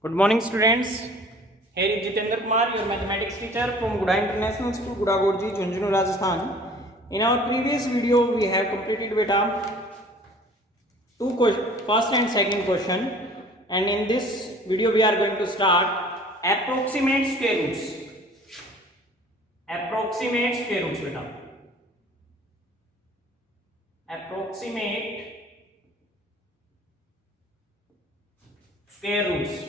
Good morning, students. Here is Jitendra Kumar, your mathematics teacher from Guda International School, Guda Gorji, Jhunjhunu, Rajasthan. In our previous video, we have completed beta two first and second question, and in this video, we are going to start approximate square roots. Approximate square roots, beta. Approximate square roots.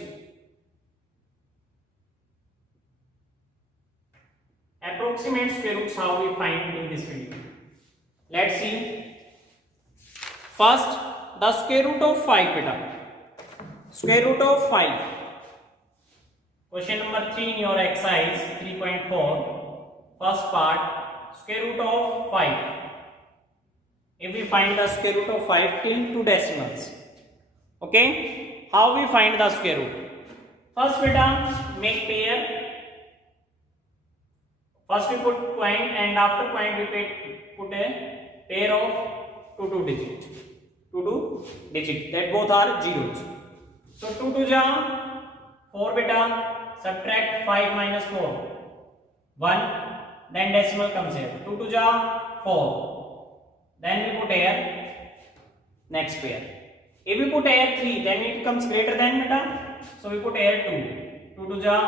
Approximate square roots, how we find in this video. Let's see. First, the square root of 5 beta. Square root of 5. Question number 3 in your exercise 3.4. First part, square root of 5. If we find the square root of 5 till 2 decimals. Okay? How we find the square root? First beta, make pair. First we put point, and after point we put a pair of 2 digit. 2 digit. That both are zeros. So 2 to ja 4 beta. Subtract 5 minus 4. 1. Then decimal comes here. 2 to ja 4. Then we put here next pair. If we put here 3, then it comes greater than beta. So we put here 2. 2 to ja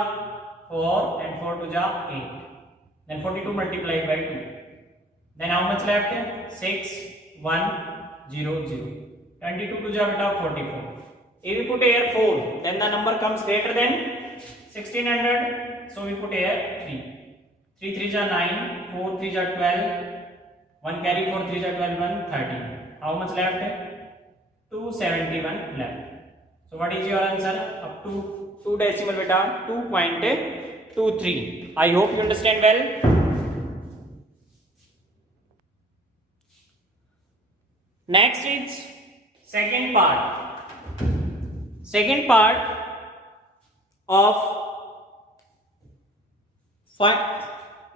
4 and 4 to ja 8. Then 42 multiplied by 2. Then how much left? 6, 1, 0, 0. 22 to ja beta 44. If we put here 4, then the number comes greater than 1600. So we put here 3. 3 3 ja 9, 4 3 ja 12. 1 carry 4 3 ja 12, 1 13. How much left? 271 left. So what is your answer? Up to 2 decimal beta 2.23. I hope you understand well. Next is second part. Second part of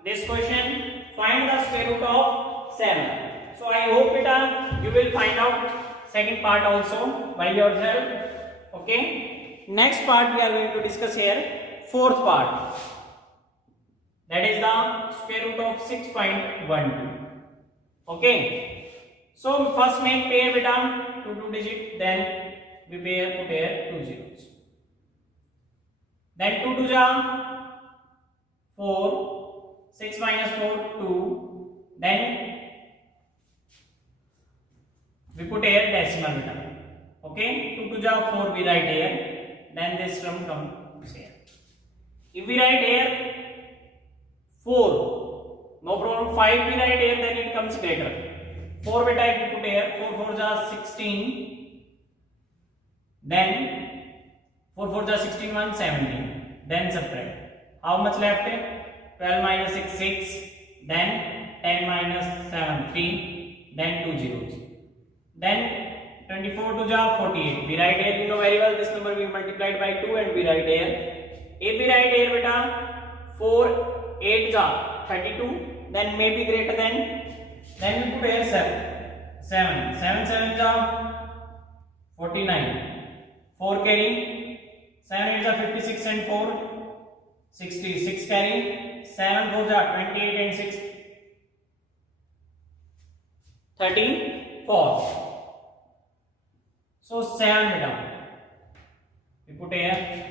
this question, find the square root of 7. So I hope beta you will find out second part also by yourself. Okay. Next part we are going to discuss here. Fourth part, that is the square root of 6.12. Okay, so first make pair beta 2 digit, then we put here 2 zeros. Then 2 to ja 4, 6 minus 4 2. Then we put here decimal beta. Okay, 2 to ja 4 we write here. Then this term comes here. If we write here 4, no problem. 5 we write here, then it comes greater. 4 beta if we put here, 4 4 ja 16. Then 4 4 ja 16, 1 17. Then subtract. How much left? 12 minus 6 6. Then 10 minus 7 3. Then 2 zeros. Then 24 to ja 48. We write here, you know very well, this number we multiplied by 2 and we write here. If we write here beta 4 8 ja 32, then may be greater than, then we put here 7 7 ja 49, 4 carry 7 8 ja 56 and 4 66 carry 7 4 ja 28 and 6 34. So 7 beta we put here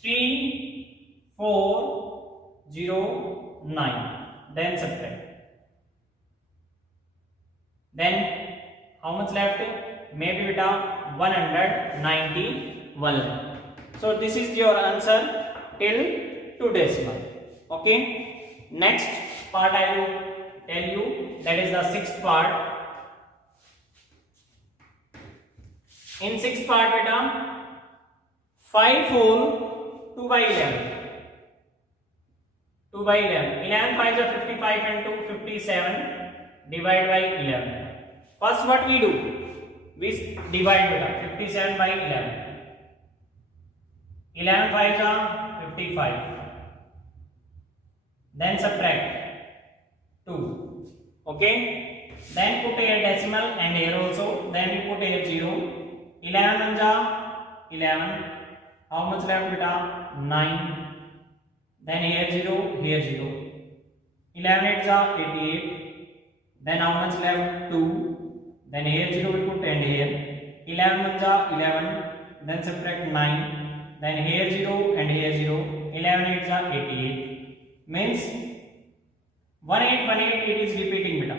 3 4 0 9. Then subtract. Then how much left? Maybe beta 191. So this is your answer till 2 decimal. Okay. Next part I will tell you, that is the sixth part. In sixth part beta 5 whole 2 by 11. 2 by 11. 11 5 are 55 and 2 57. Divide by 11. First what we do? We divide beta 57 by 11. 11 5 are 55. Then subtract 2. Okay. Then put a decimal and here also. Then we put a 0. 11 1 ja 11. How much left beta? 9. Then here 0, here 0. 11 8s are 88. Then how much left? 2. Then here 0 we put and here. 11 1s are 11. Then subtract 9. Then here 0 and here 0. 11 8s are 88. Means 1818 it is repeating beta.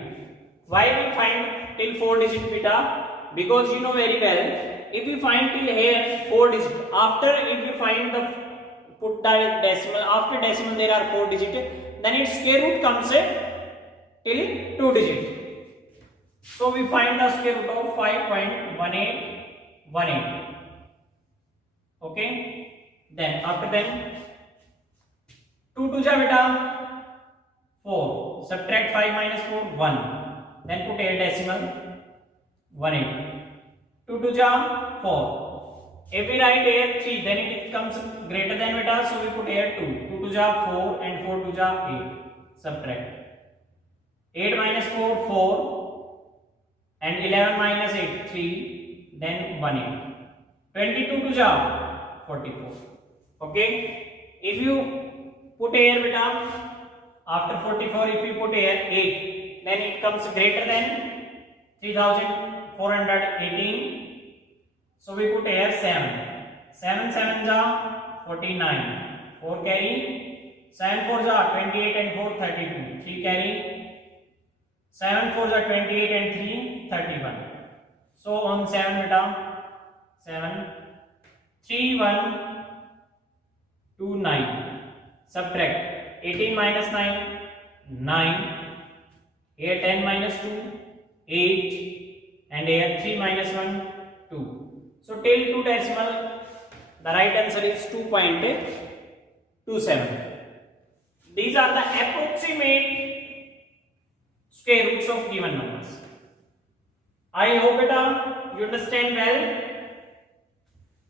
Why we find till 4 digit beta? Because you know very well, if we find till here 4 digit, after if we find the put the decimal, after decimal there are 4 digit, then its square root comes till 2 digit. So we find the square root of 5.1818. Okay. Then after then 2 to ja beta 4. Subtract 5 minus 4 1. Then put a decimal 18. 2 to ja 4. If we write here 3, then it comes greater than beta, so we put here 2. 2 to ja 4 and 4 to ja 8. Subtract 8 minus 4 4 and 11 minus 8 3. Then 18. 22 to ja 44. Okay. If you put here beta, after 44 if you put here 8, then it comes greater than 3418. So we put here 7. 7 7 ja 49. 4 carry. 7 4 ja 28 and 4 32. 3 carry. 7 4 ja 28 and 3 31. So on 7 beta 7 3 1 2 9. Subtract 18 minus 9 9. Here 10 minus 2 8 and here 3 minus 1 2. So till 2 decimal the right answer is 2.27. These are the approximate square roots of given numbers. I hope beta you understand well.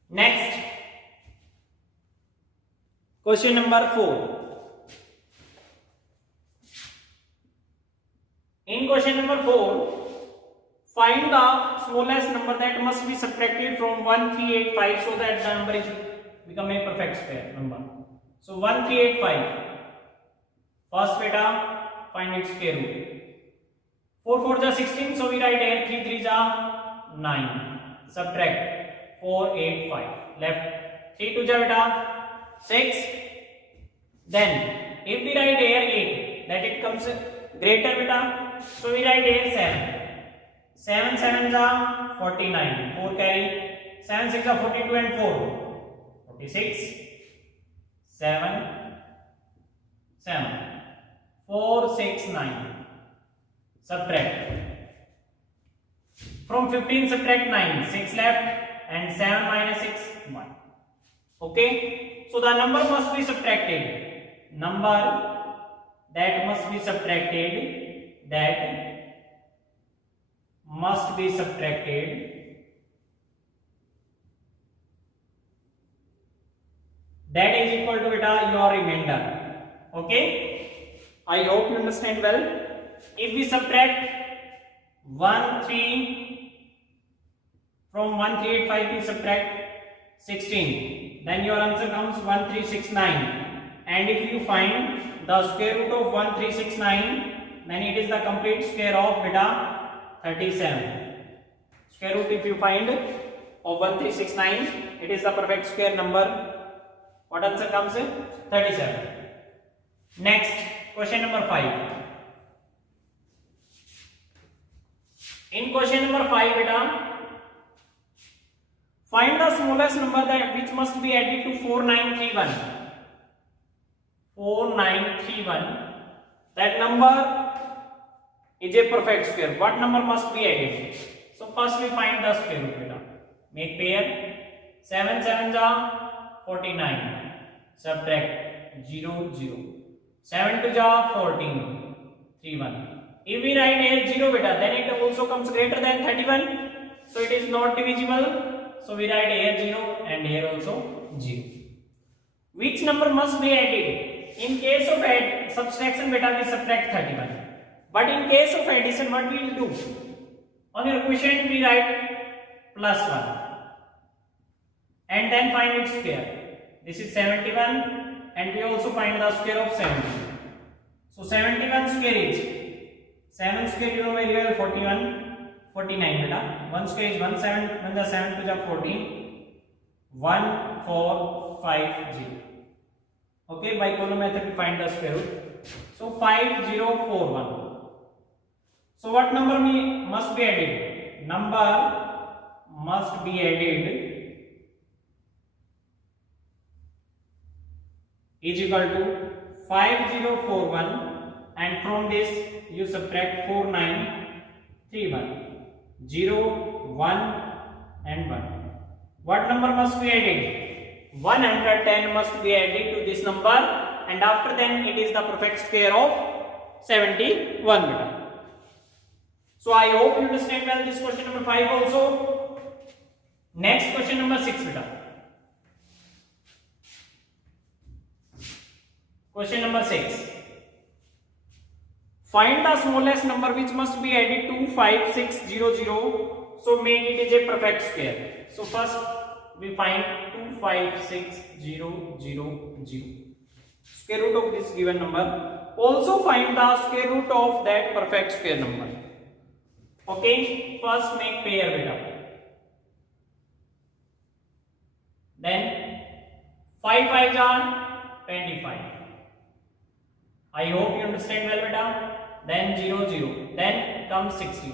Next, question number 4. In question number 4, find the smallest number that must be subtracted from 1385 so that the number is become a perfect square number. So 1385. First beta, find its square root. 4 4 ja 16, so we write here 3 3 ja 9. Subtract 4 8 5. Left 3 2 ja beta 6. Then if we write here 8, that it comes greater beta, so we write here 7. 7 7 ja 49. 4 carry. 7 6 ja 42 and 4 46. 7 7 4 6 9. Subtract from 15, subtract 9. 6 left and 7 minus 6 1. Okay, so the number must be subtracted. Number that must be subtracted, that must be subtracted, that is equal to beta your remainder. Okay, I hope you understand well. If we subtract 1 3 from 1385, we subtract 16, then your answer comes 1369. And if you find the square root of 1369, then it is the complete square of beta 37. Square root if you find of 1369, it is the perfect square number. What answer comes? 37. Next, question number 5. In question number 5 beta, find the smallest number that which must be added to 4931. 4931. That number is a perfect square. What number must be added? So first we find the square root beta. Make pair. 7 7 ja 49. Subtract 0 0. 7 2 ja 14. 3 1. If we write here 0 beta, then it also comes greater than 31. So it is not divisible. So we write here 0 and here also 0. Which number must be added? In case of subtraction beta, we subtract 31. But in case of addition, what we will do? On your quotient we write +1 and then find its square. This is 71 and we also find the square of 70. So 71 square is 7 square you know very well 41, 49 beta. 1 square is 1 7 1 the 7 to the 14 1450. Okay, by column method we find the square root. So 5041. So what number must be added? Number must be added is equal to 5041 and from this you subtract 4931 0 1 and 1. What number must be added? 110 must be added to this number and after then it is the perfect square of 71 beta. So I hope you understand well this question number 5 also. Next question number 6 beta. Question number 6. Find the smallest number which must be added to 5600. So make it is a perfect square. So first we find 256000. Square root of this given number. Also find the square root of that perfect square number. Okay, first make pair beta. Then 5 5s are 25. I hope you understand well beta. Then 0 0. Then comes 60.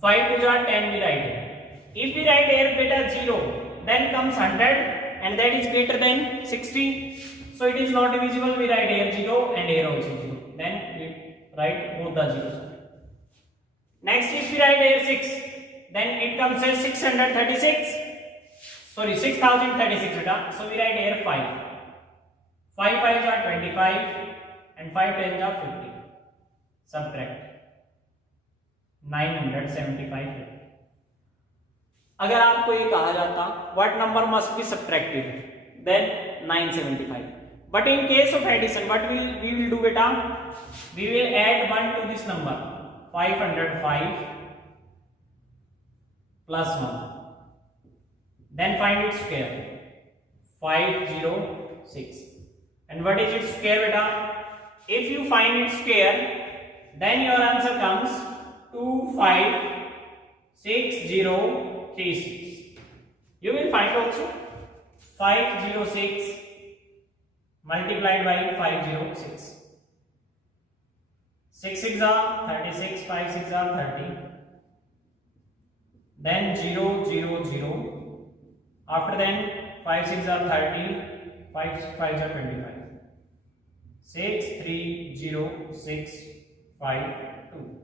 5 2s are 10 we write here. If we write here beta 0, then comes 100 and that is greater than 60. So it is not divisible. We write here 0 and here also 0. Then we write both the zeros. Next, if we write here 6, then it comes as 636. Sorry, 6036 beta. So we write here 5. 5 5s are 25 and 5 10s are 50. Subtract 975. अगर आपको ये कहा जाता what number must be subtracted, then 975. But in case of addition, what we will do beta? We will add 1 to this number. 505 plus 1. Then find its square. 506. And what is its square beta? If you find its square, then your answer comes 256036. You will find also 506 multiplied by 506. 6 6 are 36, 5 6 are 30. Then 0 0 0. After then 5 6 are 30, 5 5 are 25. 6 3 0 6 5 2.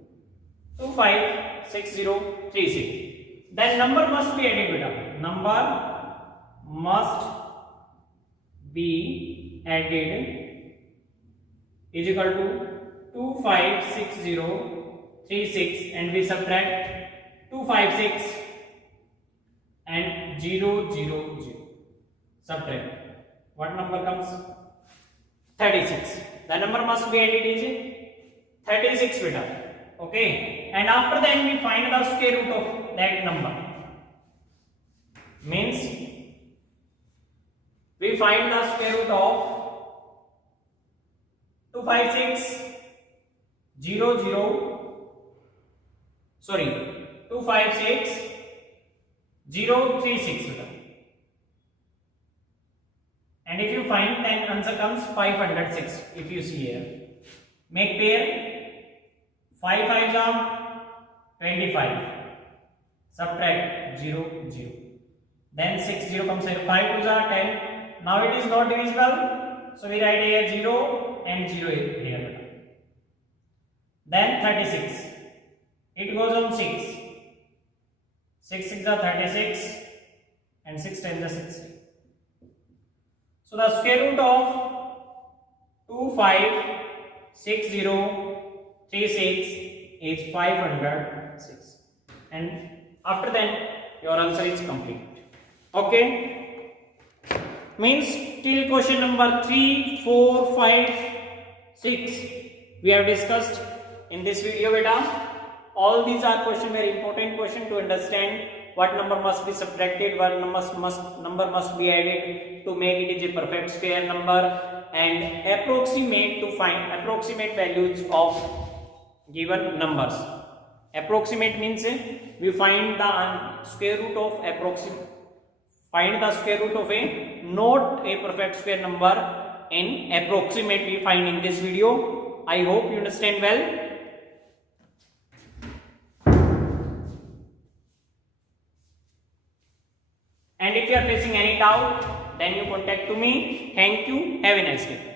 256036. Then number must be added beta. Number must be added is equal to 256036 and we subtract 256 and 0 0 0. Subtract. What number comes? 36. The number must be added is 36 beta. Okay, and after that we find the square root of that number. Means we find the square root of 256 036 and if you find, then answer comes 506. If you see here, make pair. 5 5s are 25. Subtract 0 0. Then 6 0 comes here. 5 2s are 10. Now it is not divisible, so we write here 0 and 0 here. Then 36. It goes on 6. 6 6 are 36 and 6 10s are 60. So the square root of 256036 is 506 and after that your answer is complete. Okay, means till question number 3 4 5 6 we have discussed in this video beta. All these are question very important question to understand what number must be subtracted, what number must be added to make it is a perfect square number, and approximate values of given numbers. Approximate means we find the square root of a not a perfect square number in approximate we find in this video. I hope you understand well. And if you are facing any doubt, then you contact to me. Thank you. Have a nice day.